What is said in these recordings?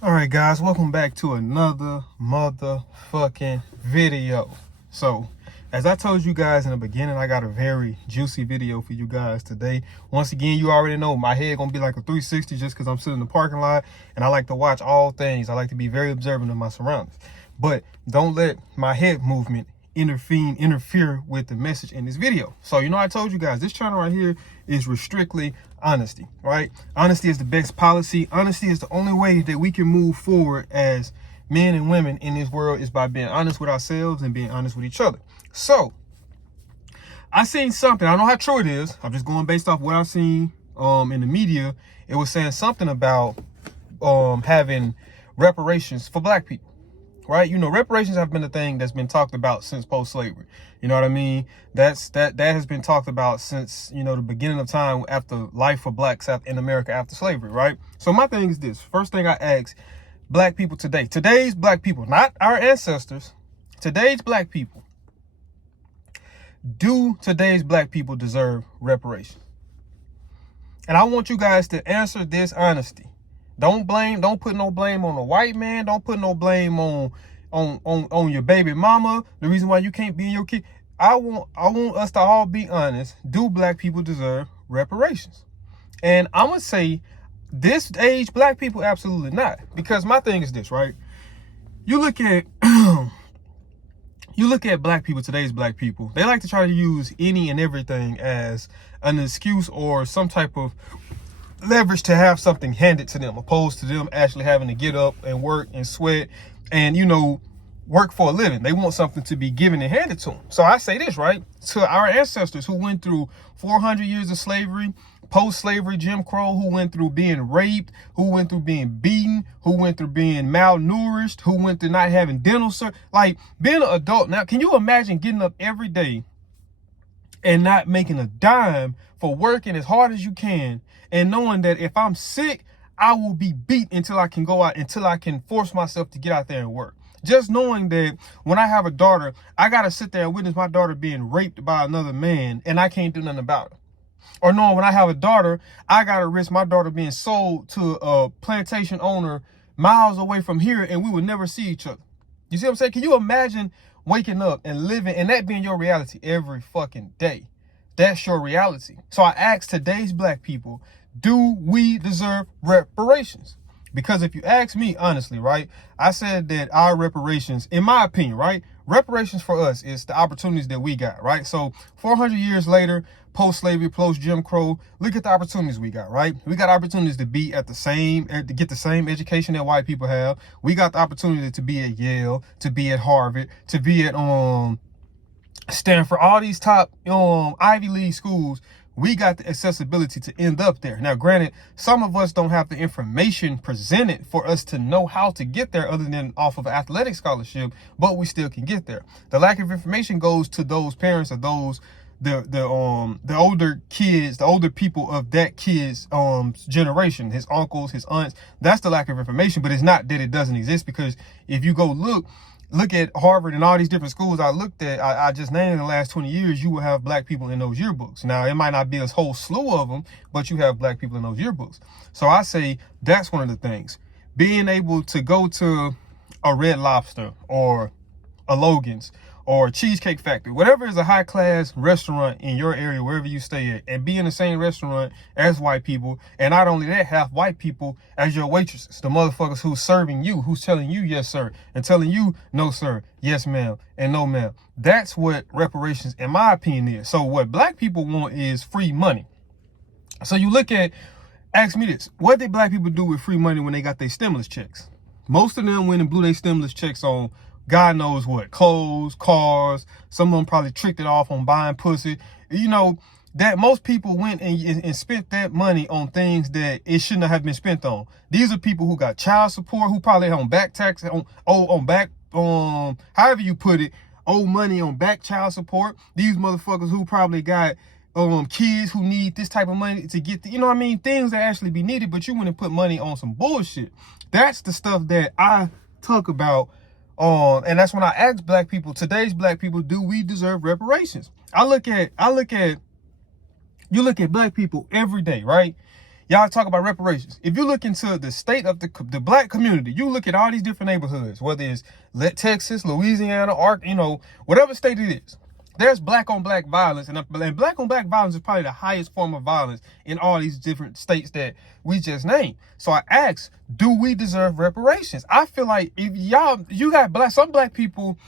All right, guys, welcome back to another motherfucking video. So, as I told you guys in the beginning, I got a very juicy video for you guys today. Once again, you already know my head gonna be like a 360 just because I'm sitting in the parking lot and I like to watch all things. I like to be very observant of my surroundings. But don't let my head movement interfere with the message in this video. So, I told you guys this channel right here is strictly honesty, right? Honesty is the best policy. Honesty is the only way that we can move forward as men and women in this world, is by being honest with ourselves and being honest with each other. So I seen something, I don't know how true it is, I'm just going based off what I've seen in the media. It was saying something about having reparations for black people. Right, reparations have been a thing that's been talked about since post-slavery. You know what I mean? That has been talked about since the beginning of time, after life for blacks in America after slavery. Right. So my thing is this: first thing I ask black people today, today's black people, not our ancestors, today's black people. Do today's black people deserve reparations? And I want you guys to answer this honesty. Don't put no blame on the white man. Don't put no blame on your baby mama. The reason why you can't be your kid. I want us to all be honest. Do black people deserve reparations? And I'm gonna say this age black people, absolutely not. Because my thing is this, right? You look at black people, today's black people, they like to try to use any and everything as an excuse or some type of leverage to have something handed to them, opposed to them actually having to get up and work and sweat and work for a living. They want something to be given and handed to them. So I say this, right, to our ancestors who went through 400 years of slavery, post-slavery Jim Crow, who went through being raped, who went through being beaten, who went through being malnourished, who went through not having dental service, like being an adult. Now, can you imagine getting up every day and not making a dime for working as hard as you can, and knowing that if I'm sick, I will be beat until I can go out, until I can force myself to get out there and work? Just knowing that when I have a daughter, I got to sit there and witness my daughter being raped by another man and I can't do nothing about it. Or knowing when I have a daughter, I got to risk my daughter being sold to a plantation owner miles away from here and we would never see each other. You see what I'm saying? Can you imagine waking up and living and that being your reality every fucking day? That's your reality. So I ask today's black people, do we deserve reparations? Because if you ask me honestly, right, I said that our reparations, in my opinion, right, reparations for us is the opportunities that we got, right? So 400 years later, post-slavery, post-Jim Crow, look at the opportunities we got, right? We got opportunities to be to get the same education that white people have. We got the opportunity to be at Yale, to be at Harvard, to be at Stanford, all these top Ivy League schools. We got the accessibility to end up there. Now, granted, some of us don't have the information presented for us to know how to get there other than off of an athletic scholarship, but we still can get there. The lack of information goes to those parents or those the older kids, the older people of that kid's generation, his uncles, his aunts. That's the lack of information, but it's not that it doesn't exist, because if you go look at Harvard and all these different schools I looked at, I just named in the last 20 years, you will have black people in those yearbooks. Now, it might not be a whole slew of them, but you have black people in those yearbooks. So I say that's one of the things. Being able to go to a Red Lobster or a Logan's or a Cheesecake Factory, whatever is a high-class restaurant in your area, wherever you stay at, and be in the same restaurant as white people, and not only that, have white people as your waitresses, the motherfuckers who's serving you, who's telling you yes sir, and telling you no sir, yes ma'am, and no ma'am. That's what reparations, in my opinion, is. So what black people want is free money. So you look at, ask me this, what did black people do with free money when they got their stimulus checks? Most of them went and blew their stimulus checks on God knows what, clothes, cars. Some of them probably tricked it off on buying pussy. That most people went and spent that money on things that it shouldn't have been spent on. These are people who got child support, who probably on back tax, however you put it, owe money on back child support. These motherfuckers who probably got kids who need this type of money to get things that actually be needed, but you wouldn't put money on some bullshit. That's the stuff that I talk about. And that's when I ask black people, today's black people, do we deserve reparations? You look at black people every day, right? Y'all talk about reparations. If you look into the state of the black community, you look at all these different neighborhoods, whether it's Texas, Louisiana, whatever state it is. There's black on black violence, and black on black violence is probably the highest form of violence in all these different states that we just named. So I ask, do we deserve reparations? I feel like if you got some black people,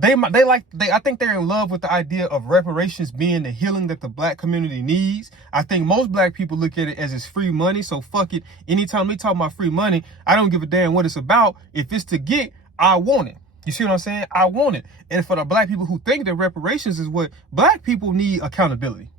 I think they're in love with the idea of reparations being the healing that the black community needs. I think most black people look at it as it's free money. So fuck it. Anytime they talk about free money, I don't give a damn what it's about. If it's to get, I want it. You see what I'm saying? I want it. And for the black people who think that reparations is what black people need, accountability.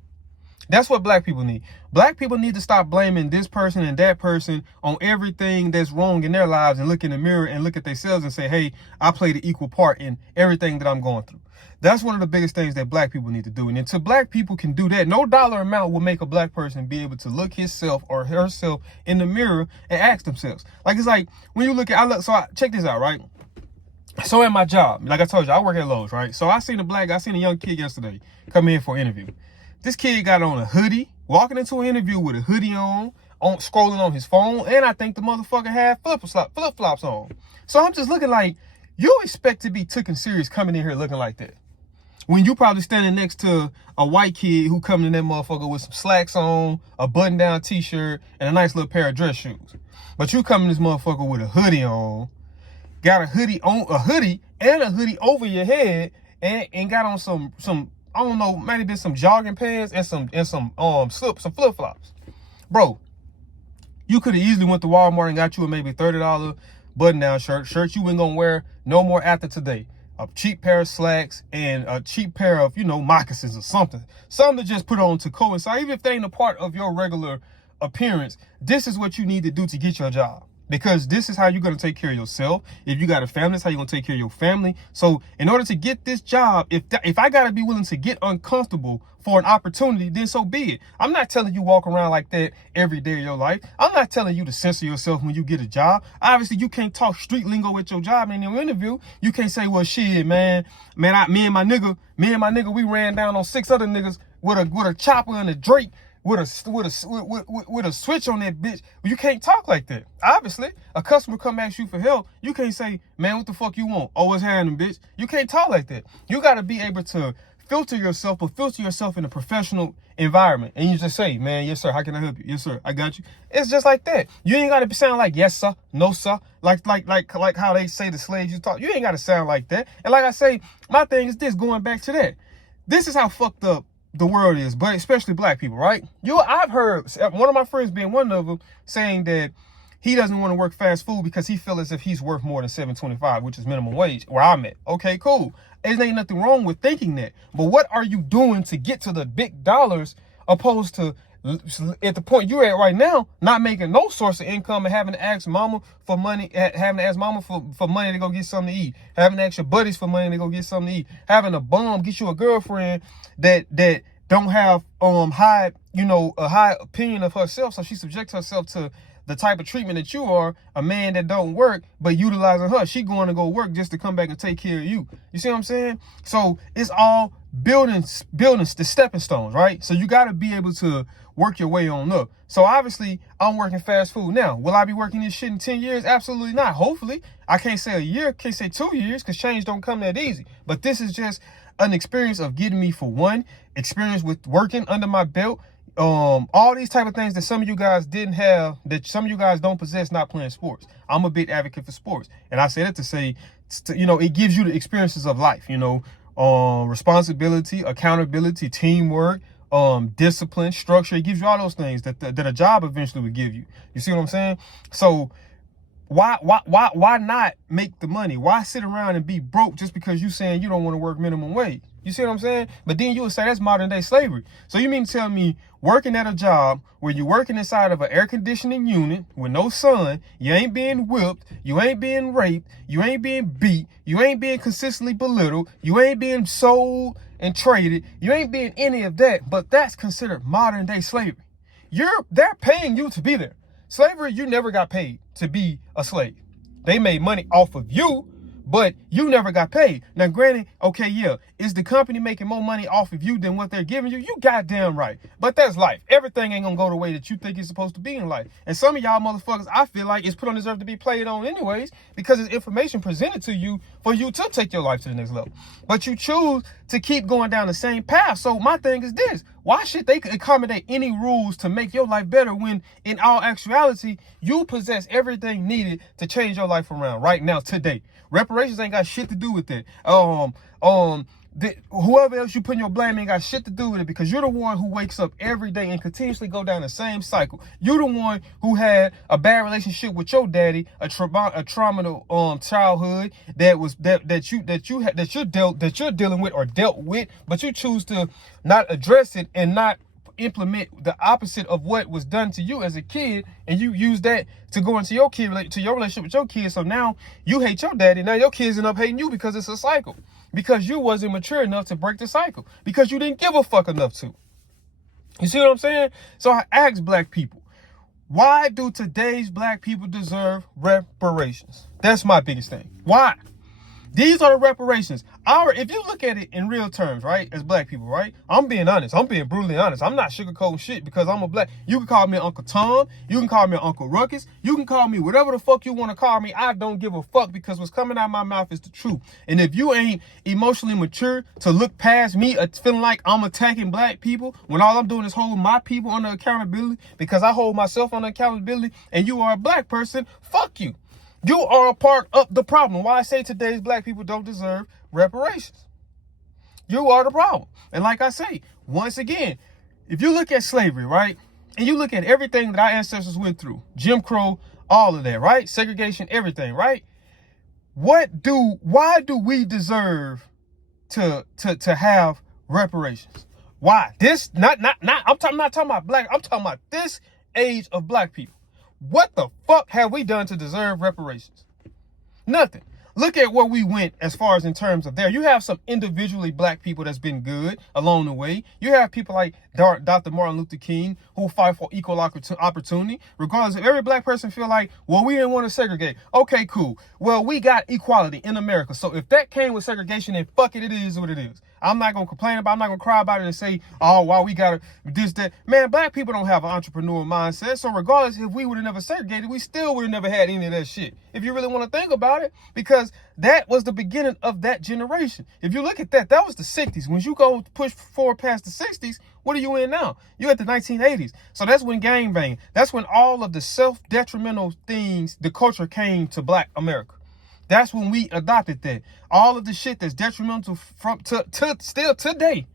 That's what black people need. Black people need to stop blaming this person and that person on everything that's wrong in their lives and look in the mirror and look at themselves and say, hey, I played an equal part in everything that I'm going through. That's one of the biggest things that black people need to do. And until black people can do that, no dollar amount will make a black person be able to look himself or herself in the mirror and ask themselves. Like, it's like when you look at, check this out, right? So at my job, like I told you, I work at Lowe's, right? So I seen a young kid yesterday come in for an interview. This kid got on a hoodie, walking into an interview with a hoodie on scrolling on his phone, and I think the motherfucker had flip-flops on. So I'm just looking like, you expect to be taken serious coming in here looking like that, when you probably standing next to a white kid who coming in that motherfucker with some slacks on, a button-down t-shirt, and a nice little pair of dress shoes. But you coming this motherfucker with a hoodie on, got a hoodie and a hoodie over your head, and got on some I don't know, maybe been some jogging pants and some flip-flops. Bro, you could have easily went to Walmart and got you a maybe $30 button-down shirt you ain't gonna wear no more after today. A cheap pair of slacks and a cheap pair of, moccasins or something to just put on to coincide. Even if they ain't a part of your regular appearance, this is what you need to do to get your job. Because this is how you're going to take care of yourself. If you got a family, that's how you're going to take care of your family. So in order to get this job, if I got to be willing to get uncomfortable for an opportunity, then so be it. I'm not telling you walk around like that every day of your life. I'm not telling you to censor yourself when you get a job. Obviously, you can't talk street lingo at your job in your interview. You can't say, well, shit, me and my nigga, we ran down on 6 other niggas with a chopper and a Drake. With a switch on that bitch. You can't talk like that. Obviously, a customer come ask you for help, you can't say, man, what the fuck you want? Oh, what's happening, bitch? You can't talk like that. You got to be able to filter yourself in a professional environment. And you just say, man, yes, sir, how can I help you? Yes, sir, I got you. It's just like that. You ain't got to sound like, yes, sir, no, sir. Like how they say the slaves you talk. You ain't got to sound like that. And like I say, my thing is this, going back to that. This is how fucked up the world is, but especially black people, right? I've heard one of my friends, being one of them, saying that he doesn't want to work fast food because he feels as if he's worth more than $7.25, which is minimum wage, where I'm at. Okay, cool. There ain't nothing wrong with thinking that. But what are you doing to get to the big dollars, opposed to at the point you're at right now, not making no source of income and having to ask mama for money, for money to go get something to eat, having to ask your buddies for money to go get something to eat, having a bum get you a girlfriend that don't have a high opinion of herself, so she subjects herself to the type of treatment that you are, a man that don't work, but utilizing her. She going to go work just to come back and take care of you. You see what I'm saying? So it's all buildings, the stepping stones, right? So you got to be able to work your way on up. So obviously, I'm working fast food now. Will I be working this shit in 10 years? Absolutely not. Hopefully. I can't say a year, can't say 2 years, because change don't come that easy. But this is just an experience of getting me, for one, experience with working under my belt, all these type of things that some of you guys didn't have, that some of you guys don't possess, not playing sports. I'm a big advocate for sports. And I say that to say, it gives you the experiences of life, responsibility, accountability, teamwork, discipline, structure. It gives you all those things that a job eventually would give you. You see what I'm saying? So why not make the money? Why sit around and be broke just because you saying you don't want to work minimum wage? You see what I'm saying? But then you would say that's modern day slavery. So you mean to tell me working at a job where you're working inside of an air conditioning unit with no sun, you ain't being whipped, you ain't being raped, you ain't being beat, you ain't being consistently belittled, you ain't being sold and traded, you ain't being any of that, but that's considered modern day slavery. They're paying you to be there. Slavery, you never got paid to be a slave. They made money off of you, but you never got paid. Now, granted, okay, yeah, is the company making more money off of you than what they're giving you? You goddamn right. But that's life. Everything ain't gonna go the way that you think it's supposed to be in life. And some of y'all motherfuckers, I feel like, it's put on this earth to be played on anyways, because it's information presented to you for you to take your life to the next level. But you choose to keep going down the same path. So my thing is this: why should they accommodate any rules to make your life better when in all actuality you possess everything needed to change your life around right now, today? Reparations ain't got shit to do with it. Whoever else you put your blame ain't got shit to do with it, because you're the one who wakes up every day and continuously go down the same cycle. You're the one who had a bad relationship with your daddy, a traumatic childhood that you're dealing with or dealt with, but you choose to not address it and not implement the opposite of what was done to you as a kid, and you use that to go into your relationship with your kids. So now you hate your daddy. Now your kids end up hating you because it's a cycle. Because you wasn't mature enough to break the cycle. Because you didn't give a fuck enough to. You see what I'm saying? So I ask black people, why do today's black people deserve reparations? That's my biggest thing. Why? These are the reparations. If you look at it in real terms, right, as black people, right, I'm being honest. I'm being brutally honest. I'm not sugarcoating shit because I'm a black. You can call me Uncle Tom. You can call me Uncle Ruckus. You can call me whatever the fuck you want to call me. I don't give a fuck, because what's coming out of my mouth is the truth. And if you ain't emotionally mature to look past me feeling like I'm attacking black people when all I'm doing is holding my people under accountability, because I hold myself under accountability, and you are a black person, fuck you. You are a part of the problem. Why I say today's black people don't deserve reparations. You are the problem. And like I say, once again, if you look at slavery, right, and you look at everything that our ancestors went through, Jim Crow, all of that, right, segregation, everything, right, why do we deserve to have reparations? Why? This not I'm not talking about black. I'm talking about this age of black people. What the fuck have we done to deserve reparations? Nothing. Look at where we went as far as in terms of there. You have some individually black people that's been good along the way. You have people like Dr. Martin Luther King who fight for equal opportunity. Regardless, if every black person feel like, well, we didn't want to segregate. Okay, cool. Well, we got equality in America. So if that came with segregation, then fuck it, it is what it is. I'm not going to complain about it. I'm not going to cry about it and say, oh, wow, we got to this, that. Man, black people don't have an entrepreneurial mindset. So regardless, if we would have never segregated, we still would have never had any of that shit. If you really want to think about it, because that was the beginning of that generation. If you look at that, that was the 60s. When you go push forward past the 60s, what are you in now? You're at the 1980s. So that's when gangbang, that's when all of the self-detrimental things, the culture came to black America. That's when we adopted that. All of the shit that's detrimental to still today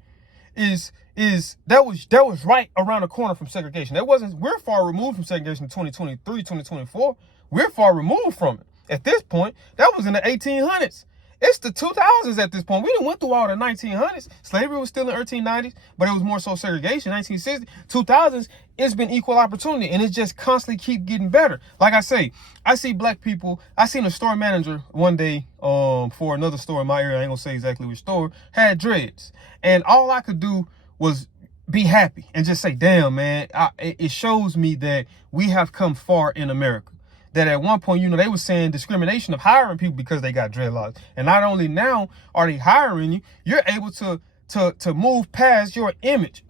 that was right around the corner from segregation. We're far removed from segregation in 2023, 2024. We're far removed from it. At this point, that was in the 1800s. It's the 2000s at this point. We didn't went through all the 1900s. Slavery was still in the 1890s, but it was more so segregation. 1960s, 2000s, it's been equal opportunity, and it just constantly keep getting better. Like I say, I see black people. I seen a store manager one day for another store in my area. I ain't gonna say exactly which store, had dreads, and all I could do was be happy and just say, damn, man, it shows me that we have come far in America. That at one point, they were saying discrimination of hiring people because they got dreadlocks. And not only now are they hiring you, you're able to move past your image.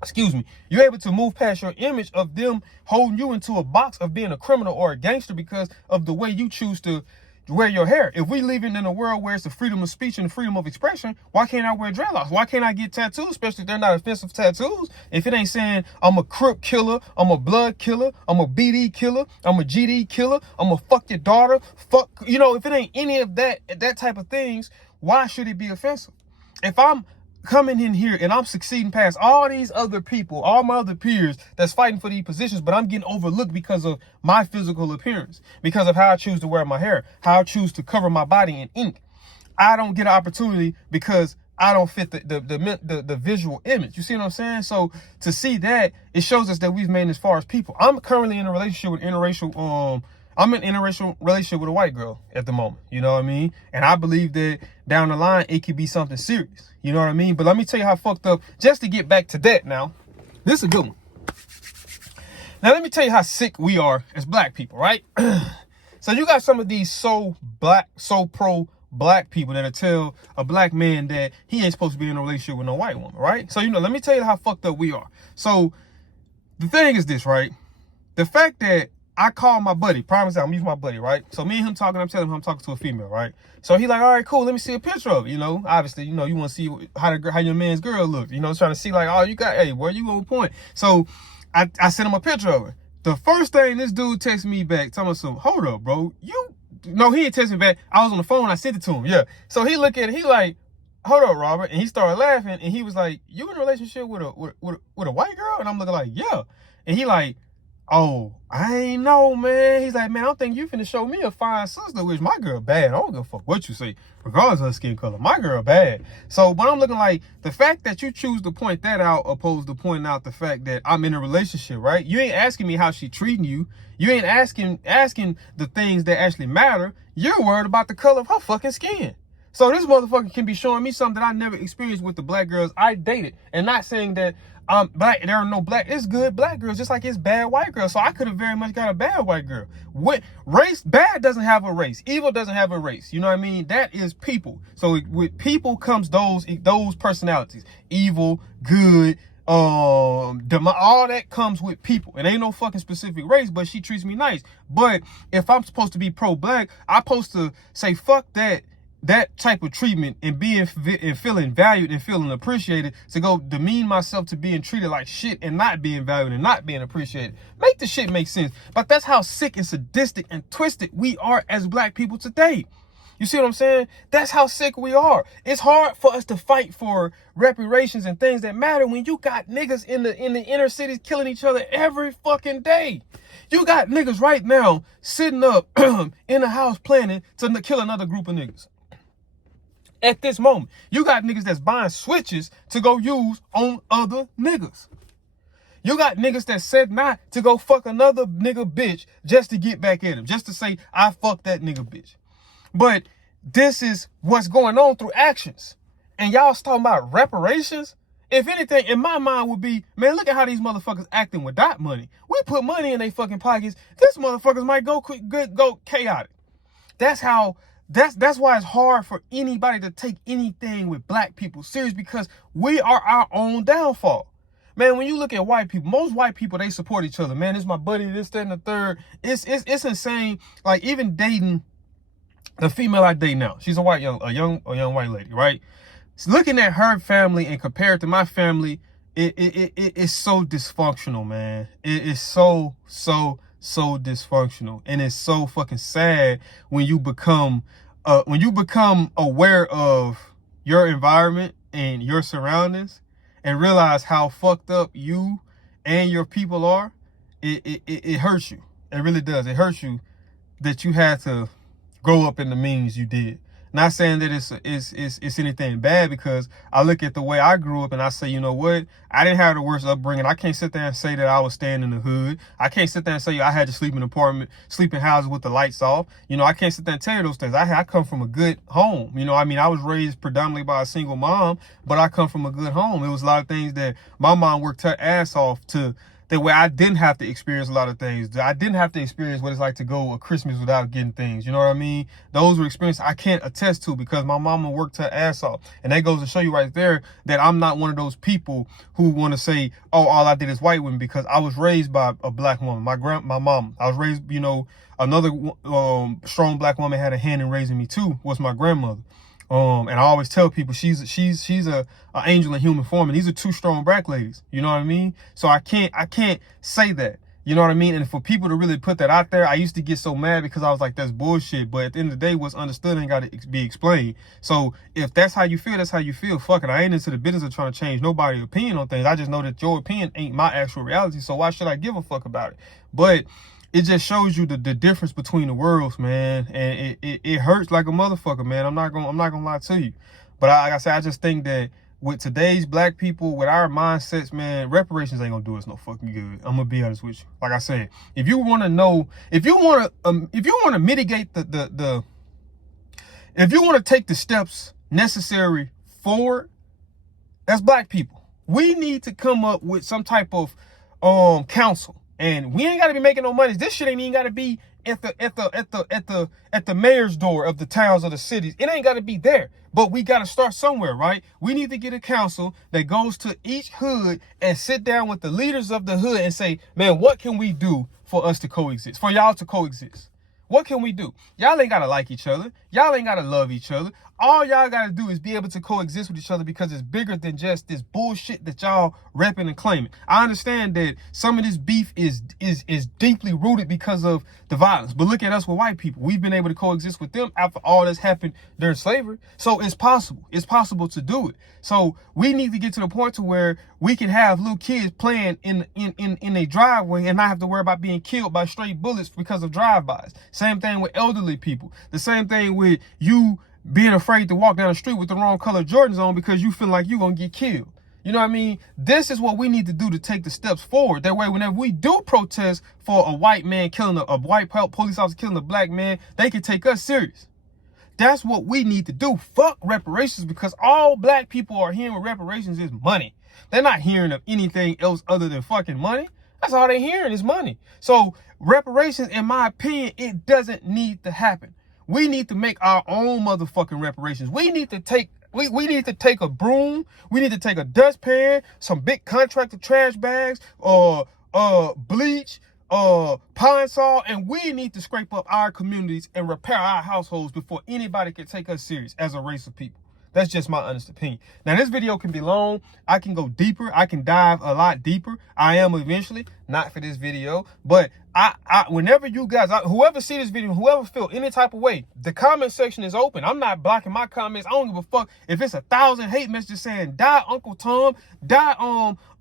Excuse me. You're able to move past your image of them holding you into a box of being a criminal or a gangster because of the way you choose to wear your hair. If we live in a world where it's the freedom of speech and the freedom of expression, why can't I wear dreadlocks? Why can't I get tattoos, especially if they're not offensive tattoos? If it ain't saying I'm a Crip killer, I'm a blood killer, I'm a BD killer, I'm a GD killer, I'm a fuck your daughter, if it ain't any of that type of things, why should it be offensive? If I'm coming in here and I'm succeeding past all these other people, all my other peers that's fighting for these positions, but I'm getting overlooked because of my physical appearance, because of how I choose to wear my hair, how I choose to cover my body in ink. I don't get an opportunity because I don't fit the visual image. You see what I'm saying? So to see that, it shows us that we've made it as far as people. I'm currently in a relationship with I'm in an interracial relationship with a white girl at the moment. You know what I mean? And I believe that down the line, it could be something serious. You know what I mean? But let me tell you how fucked up, just to get back to that now. This is a good one. Now, let me tell you how sick we are as black people, right? So you got some of these so pro black people that'll tell a black man that he ain't supposed to be in a relationship with no white woman, right? So, let me tell you how fucked up we are. So the thing is this, right? The fact that I call my buddy, promise I'm using my buddy, right? So me and him talking, I'm telling him I'm talking to a female, right? So he like, all right, cool, let me see a picture of it, Obviously, you want to see how your man's girl look, trying to see like, oh, you got, hey, where you on point? So I sent him a picture of her. The first thing this dude texted me back, telling me some, hold up, bro, no, he didn't text me back. I was on the phone, I sent it to him, yeah. So he looked at it, he like, hold up, Robert, and he started laughing, and he was like, you in a relationship with a white girl? And I'm looking like, yeah. And he like, oh, I ain't know, man. He's like, man, I don't think you finna show me a fine sister, which my girl bad. I don't give a fuck what you say, regardless of her skin color. My girl bad. So, but I'm looking like, the fact that you choose to point that out opposed to pointing out the fact that I'm in a relationship, right? You ain't asking me how she treating you. You ain't asking the things that actually matter. You're worried about the color of her fucking skin. So this motherfucker can be showing me something that I never experienced with the black girls I dated. And not saying that black, there are no black, it's good black girls, just like it's bad white girls. So I could have very much got a bad white girl. Race, bad doesn't have a race. Evil doesn't have a race. You know what I mean? That is people. So with people comes those personalities. Evil, good, all that comes with people. It ain't no fucking specific race, but she treats me nice. But if I'm supposed to be pro-black, I'm supposed to say, fuck that type of treatment and feeling valued and feeling appreciated, to go demean myself to being treated like shit and not being valued and not being appreciated. Make the shit make sense. But that's how sick and sadistic and twisted we are as black people today. You see what I'm saying? That's how sick we are. It's hard for us to fight for reparations and things that matter when you got niggas in the inner cities killing each other every fucking day. You got niggas right now sitting up in the house planning to kill another group of niggas. At this moment, you got niggas that's buying switches to go use on other niggas. You got niggas that said not to go fuck another nigga bitch just to get back at him, just to say, I fucked that nigga bitch. But this is what's going on through actions. And y'all talking about reparations? If anything, in my mind would be, man, look at how these motherfuckers acting without money. We put money in their fucking pockets. These motherfuckers might go chaotic. That's why it's hard for anybody to take anything with black people serious, because we are our own downfall. Man, when you look at white people, most white people, they support each other. Man, this is my buddy, this, that, and the third. It's insane. Like, even dating the female I date now, she's a young white lady, right? So looking at her family and compared to my family, it's so dysfunctional, man. It is so dysfunctional, and it's so fucking sad when you become aware of your environment and your surroundings and realize how fucked up you and your people are. It hurts you. It really does. It hurts you that you had to grow up in the means you did. Not saying that it's anything bad, because I look at the way I grew up and I say, you know what? I didn't have the worst upbringing. I can't sit there and say that I was staying in the hood. I can't sit there and say I had to sleep in houses with the lights off. I can't sit there and tell you those things. I come from a good home. I was raised predominantly by a single mom, but I come from a good home. It was a lot of things that my mom worked her ass off to, that way I didn't have to experience a lot of things. I didn't have to experience what it's like to go a Christmas without getting things. You know what I mean? Those were experiences I can't attest to, because my mama worked her ass off. And that goes to show you right there that I'm not one of those people who want to say, oh, all I did is white women, because I was raised by a black woman. My mom. I was raised, another strong black woman had a hand in raising me too, was my grandmother. And I always tell people she's a angel in human form, and these are two strong black ladies. You know what I mean? So I can't say that. You know what I mean? And for people to really put that out there, I used to get so mad, because I was like, that's bullshit. But at the end of the day, what's understood ain't got to be explained. So if that's how you feel, that's how you feel. Fuck it. I ain't into the business of trying to change nobody's opinion on things. I just know that your opinion ain't my actual reality. So why should I give a fuck about it? But it just shows you the difference between the worlds, man. And it hurts like a motherfucker, man. I'm not gonna lie to you. But like I said, I just think that with today's black people, with our mindsets, man, reparations ain't gonna do us no fucking good. I'm gonna be honest with you. Like I said, if you want to mitigate if you want to take the steps necessary forward, as black people, we need to come up with some type of council And we ain't gotta be making no money. This shit ain't even gotta be at the mayor's door of the towns or the cities. It ain't gotta be there. But we gotta start somewhere, right? We need to get a council that goes to each hood and sit down with the leaders of the hood and say, man, what can we do for us to coexist? For y'all to coexist? What can we do? Y'all ain't gotta like each other. Y'all ain't gotta love each other. All y'all gotta do is be able to coexist with each other, because it's bigger than just this bullshit that y'all repping and claiming. I understand that some of this beef is deeply rooted because of the violence. But look at us with white people. We've been able to coexist with them after all that's happened during slavery. So it's possible. It's possible to do it. So we need to get to the point to where we can have little kids playing in a driveway and not have to worry about being killed by stray bullets because of drive-bys. Same thing with elderly people. The same thing with you being afraid to walk down the street with the wrong color Jordans on because you feel like you're going to get killed. You know what I mean? This is what we need to do to take the steps forward. That way, whenever we do protest for a white man killing a white police officer killing a black man, they can take us serious. That's what we need to do. Fuck reparations, because all black people are hearing with reparations is money. They're not hearing of anything else other than fucking money. That's all they're hearing is money. So reparations, in my opinion, it doesn't need to happen. We need to make our own motherfucking reparations. We need to take a broom. We need to take a dustpan, some big contractor trash bags, bleach, pine saw, and we need to scrape up our communities and repair our households before anybody can take us serious as a race of people. That's just my honest opinion. Now, this video can be long. I can go deeper. I can dive a lot deeper. I am eventually, not for this video, but whenever you guys, whoever see this video, whoever feel any type of way, the comment section is open. I'm not blocking my comments. I don't give a fuck if it's 1,000 hate messages saying die Uncle Tom, die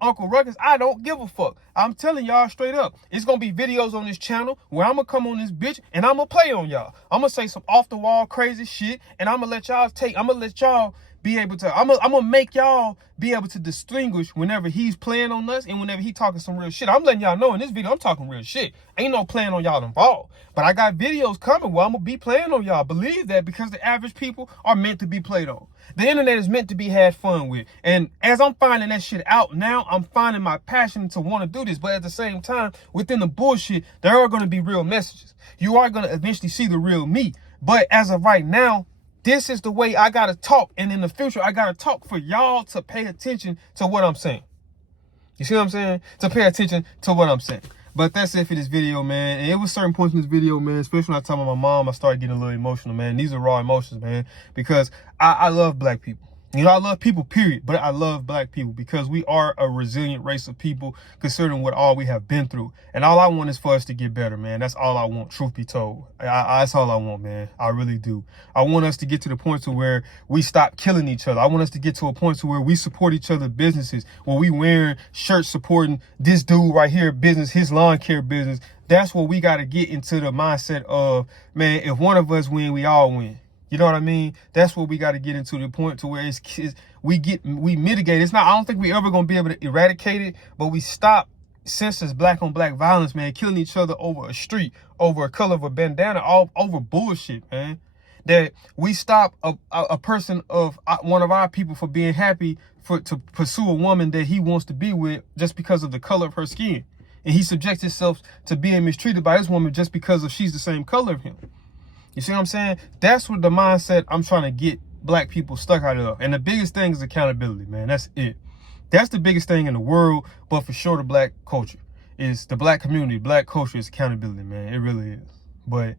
Uncle Ruckus. I don't give a fuck. I'm telling y'all straight up, it's gonna be videos on this channel where I'm gonna come on this bitch and I'm gonna play on y'all. I'm gonna say some off the wall crazy shit, and I'm gonna let y'all be able to, I'm gonna make y'all be able to distinguish whenever he's playing on us and whenever he talking some real shit. I'm letting y'all know in this video I'm talking real shit. Ain't no playing on y'all involved. But I got videos coming where I'm gonna be playing on y'all. Believe that, because the average people are meant to be played on. The internet is meant to be had fun with. And as I'm finding that shit out now, I'm finding my passion to want to do this. But at the same time, within the bullshit, there are gonna be real messages. You are gonna eventually see the real me. But as of right now, this is the way I gotta talk, and in the future, I gotta talk for y'all to pay attention to what I'm saying. You see what I'm saying? To pay attention to what I'm saying. But that's it for this video, man. And it was certain points in this video, man, especially when I talk about my mom, I started getting a little emotional, man. These are raw emotions, man, because I love black people. You know, I love people, period, but I love black people because we are a resilient race of people considering what all we have been through. And all I want is for us to get better, man. That's all I want, truth be told. That's all I want, man. I really do. I want us to get to the point to where we stop killing each other. I want us to get to a point to where we support each other's businesses, where we wearing shirts supporting this dude right here business, his lawn care business. That's what we got to get into the mindset of, man, if one of us win, we all win. You know what I mean? That's what we got to get into, the point to where we mitigate. It's not, I don't think we ever going to be able to eradicate it, but we stop senseless black on black violence, man, killing each other over a street, over a color of a bandana, all over bullshit, man. That we stop a person of one of our people for being happy to pursue a woman that he wants to be with just because of the color of her skin. And he subjects himself to being mistreated by his woman just because of she's the same color of him. You see what I'm saying? That's what the mindset I'm trying to get black people stuck out of. And the biggest thing is accountability, man. That's it. That's the biggest thing in the world, but for sure the black culture is the black community. Black culture is accountability, man. It really is. But,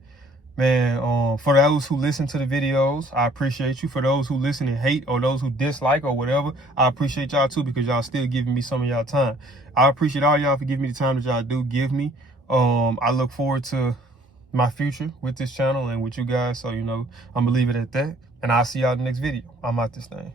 man, for those who listen to the videos, I appreciate you. For those who listen and hate, or those who dislike or whatever, I appreciate y'all too, because y'all still giving me some of y'all time. I appreciate all y'all for giving me the time that y'all do give me. I look forward to my future with this channel and with you guys. So, you know, I'm gonna leave it at that, and I'll see y'all in the next video. I'm out this thing.